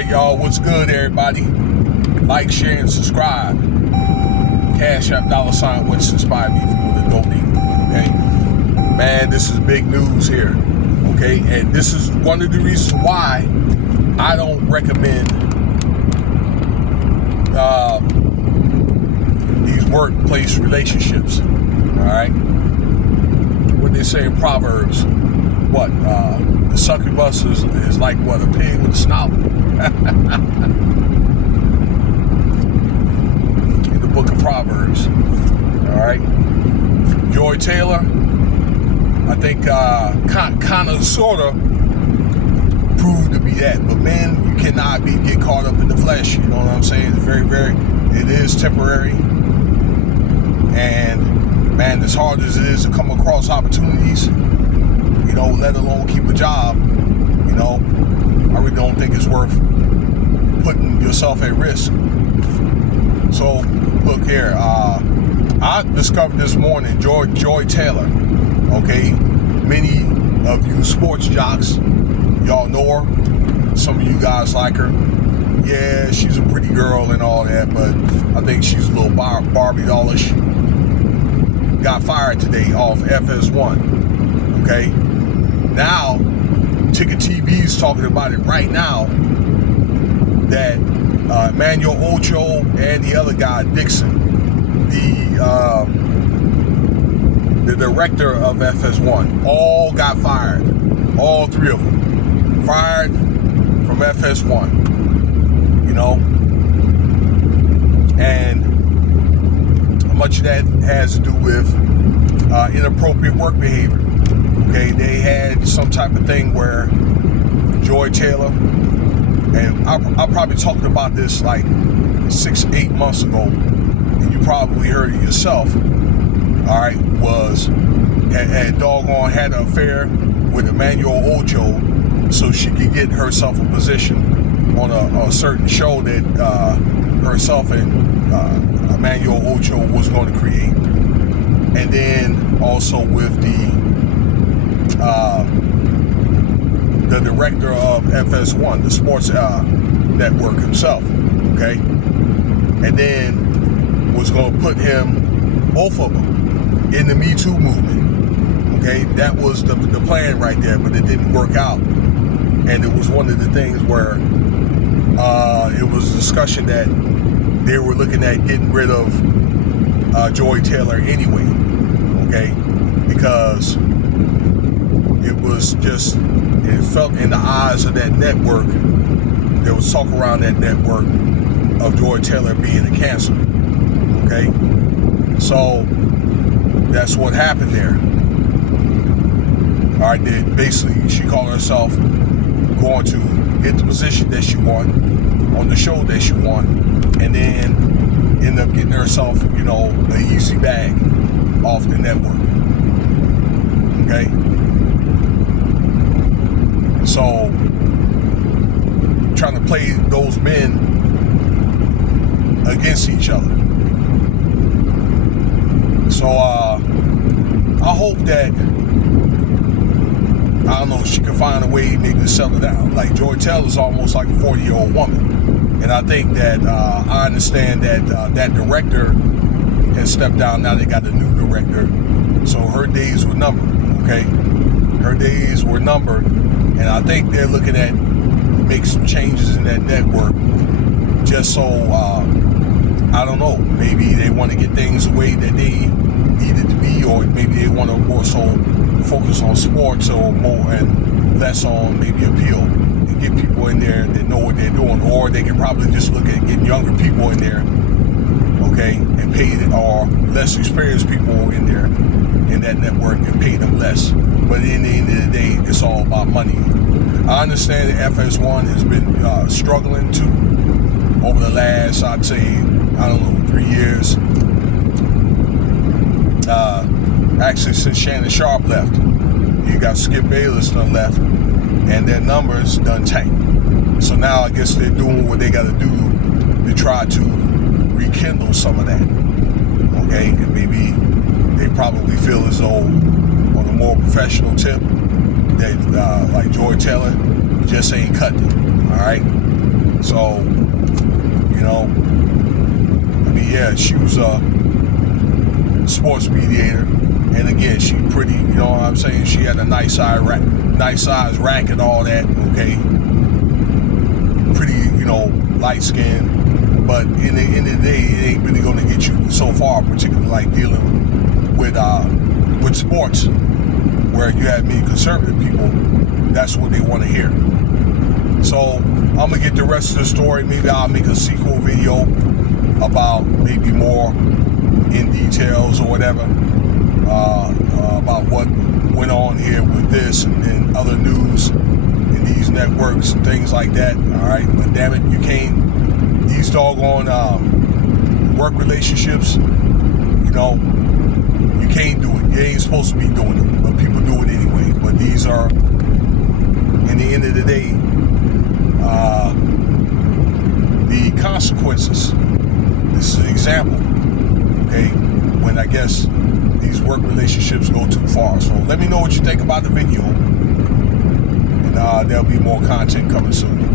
Alright, y'all, what's good, everybody? Like, share, and subscribe. Cash App $, what's inspired me if you want to donate. Okay? Man, this is big news here. Okay? And this is one of the reasons why I don't recommend these workplace relationships. Alright? What they say in Proverbs. What? The succubus is like what? A pig with a snout? In the book of Proverbs. Alright? Joy Taylor, I think kind of sort of proved to be that. But man, you cannot get caught up in the flesh. You know what I'm saying? It's it is temporary. And man, as hard as it is to come across opportunities, you know, let alone keep a job, you know, I really don't think it's worth putting yourself at risk. So, look here, I discovered this morning Joy Taylor, okay? Many of you sports jocks, y'all know her. Some of you guys like her. Yeah, she's a pretty girl and all that, but I think she's a little Barbie dollish. Got fired today off FS1, okay? Now, Ticket TV is talking about it right now that Emmanuel Ocho and the other guy, Dixon, the director of FS1, all got fired. All three of them. Fired from FS1. You know? And much of that has to do with inappropriate work behavior. Okay, they had some type of thing where Joy Taylor, and I probably talked about this like 6-8 months ago, and you probably heard it yourself. All right, had an affair with Emmanuel Ocho, so she could get herself a position on a certain show that herself and Emmanuel Ocho was going to create, and then also with the director of FS1, the sports network himself, okay? And then was going to put both of them, in the Me Too movement, okay? That was the plan right there, but it didn't work out. And it was one of the things where it was a discussion that they were looking at getting rid of Joy Taylor anyway, okay? Because it was just, it felt in the eyes of that network, there was talk around that network of Joy Taylor being a cancer, okay? So that's what happened there. All right, basically she called herself going to get the position that she wanted on the show that she wanted, and then end up getting herself, you know, an easy bag off the network, okay? So, trying to play those men against each other. So, I hope that, I don't know, she can find a way maybe to settle down. Like, Joy Taylor's almost like a 40-year-old woman. And I think that, I understand that that director has stepped down. Now they got a new director. So her days were numbered, okay? Her days were numbered. And I think they're looking at make some changes in that network just so, I don't know, maybe they want to get things the way that they need it to be, or maybe they want to more so focus on sports or more and less on maybe appeal and get people in there that know what they're doing. Or they can probably just look at getting younger people in there, okay, and pay them, or less experienced people in there in that network and pay them less. But in the end of the day, it's all about money. I understand that FS1 has been struggling too over the last, I'd say, I don't know, 3 years. Actually, since Shannon Sharp left, you got Skip Bayless done left, and their numbers done tanked. So now I guess they're doing what they got to do to try to rekindle some of that. Okay, and maybe they probably feel as though, on a more professional tip, that like Joy Taylor just ain't cutting it. All right, So, you know, I mean, yeah, she was a sports mediator, and again, she pretty, you know what I'm saying? She had a nice size rack and all that, okay? Pretty, you know, light skin, but in the end of the day, it ain't really gonna get you so far, particularly like dealing with sports, where you have many conservative people. That's what they want to hear. So I'm gonna get the rest of the story. Maybe I'll make a sequel video about maybe more in details or whatever about what went on here with this and other news in these networks and things like that. All right, but damn it, you can't. These doggone work relationships, you know, you can't do it. You ain't supposed to be doing it, but people do it anyway. But these are, in the end of the day, the consequences. This is an example, okay, when I guess these work relationships go too far. So let me know what you think about the video, and there'll be more content coming soon.